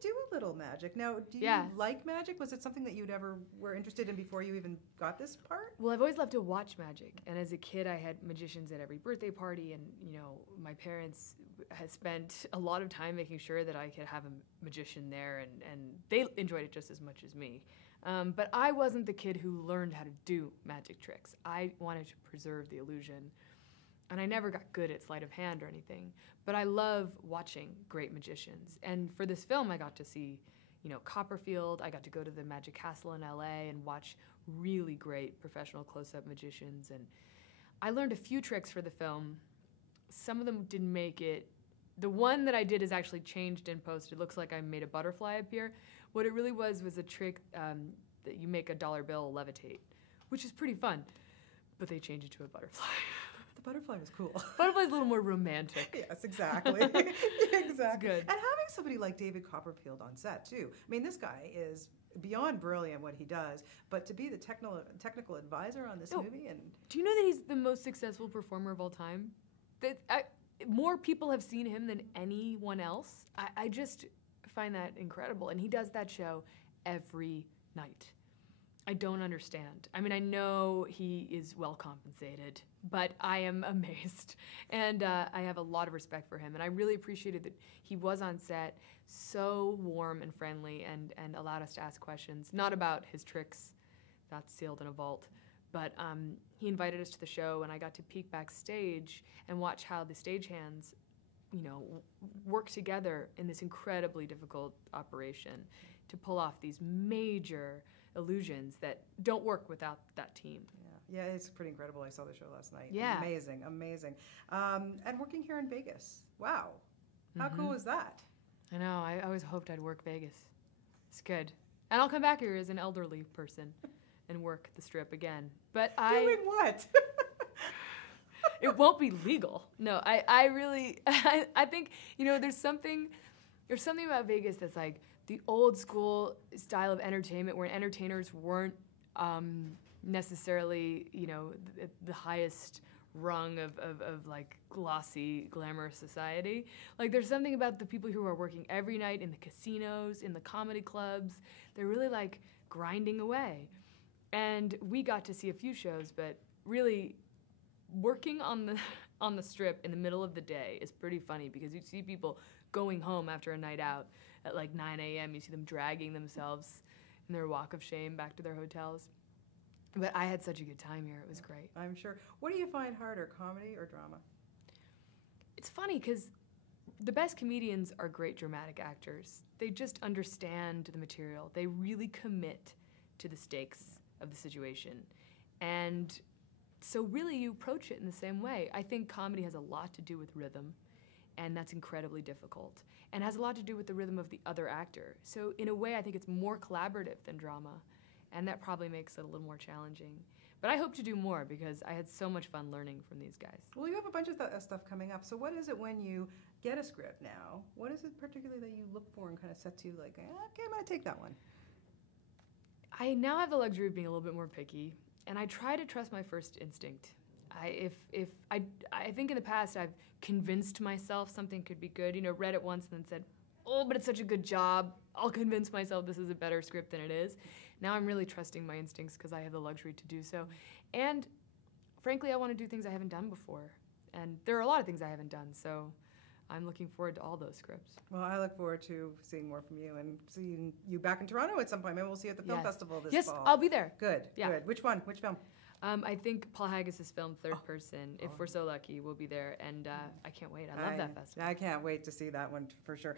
do a little magic. Now, do you like magic? Was it something that you'd ever were interested in before you even got this part? Well, I've always loved to watch magic. And as a kid, I had magicians at every birthday party. And, my parents had spent a lot of time making sure that I could have a magician there. And they enjoyed it just as much as me. But I wasn't the kid who learned how to do magic tricks. I wanted to preserve the illusion. And I never got good at sleight of hand or anything. But I love watching great magicians. And for this film, I got to see, Copperfield. I got to go to the Magic Castle in LA and watch really great professional close-up magicians. And I learned a few tricks for the film. Some of them didn't make it. The one that I did is actually changed in post. It looks like I made a butterfly appear. What it really was a trick that you make a dollar bill levitate, which is pretty fun. But they changed it to a butterfly. The butterfly was cool. Butterfly's a little more romantic. Yes, exactly. Exactly. It's good. And having somebody like David Copperfield on set, too. I mean, this guy is beyond brilliant what he does, but to be the technical advisor on this movie. And do you know that he's the most successful performer of all time? More people have seen him than anyone else. I just find that incredible. And he does that show every night. I don't understand. I mean, I know he is well compensated, but I am amazed. And I have a lot of respect for him. And I really appreciated that he was on set so warm and friendly and allowed us to ask questions, not about his tricks, that's sealed in a vault, but he invited us to the show, and I got to peek backstage and watch how the stagehands, work together in this incredibly difficult operation to pull off these major illusions that don't work without that team. Yeah, it's pretty incredible. I saw the show last night. Yeah. Amazing. And working here in Vegas. Wow. How cool is that? I know. I always hoped I'd work Vegas. It's good. And I'll come back here as an elderly person and work the Strip again. But Doing what? It won't be legal. No, I really, I think, there's something about Vegas that's like the old school style of entertainment where entertainers weren't necessarily, the highest rung of like glossy, glamorous society. Like there's something about the people who are working every night in the casinos, in the comedy clubs. They're really like grinding away. And we got to see a few shows, but really working on the Strip in the middle of the day is pretty funny because you see people going home after a night out at like 9 a.m. You see them dragging themselves in their walk of shame back to their hotels. But I had such a good time here. It was great. I'm sure. What do you find harder, comedy or drama? It's funny because the best comedians are great dramatic actors. They just understand the material. They really commit to the stakes of the situation. And so really you approach it in the same way. I think comedy has a lot to do with rhythm, and that's incredibly difficult. And has a lot to do with the rhythm of the other actor. So in a way, I think it's more collaborative than drama, and that probably makes it a little more challenging. But I hope to do more because I had so much fun learning from these guys. Well, you have a bunch of stuff coming up. So what is it when you get a script now? What is it particularly that you look for and kind of sets you like, okay, I'm going to take that one? I now have the luxury of being a little bit more picky, and I try to trust my first instinct. I think in the past I've convinced myself something could be good, read it once and then said, oh, but it's such a good job, I'll convince myself this is a better script than it is. Now I'm really trusting my instincts because I have the luxury to do so. And frankly, I want to do things I haven't done before. And there are a lot of things I haven't done, so I'm looking forward to all those scripts. Well, I look forward to seeing more from you and seeing you back in Toronto at some point. Maybe we'll see you at the film festival this fall. Yes, I'll be there. Good, good. Which one? Which film? I think Paul Haggis' film, Third Person. If we're so lucky, we'll be there. And I can't wait. I love that festival. I can't wait to see that one for sure.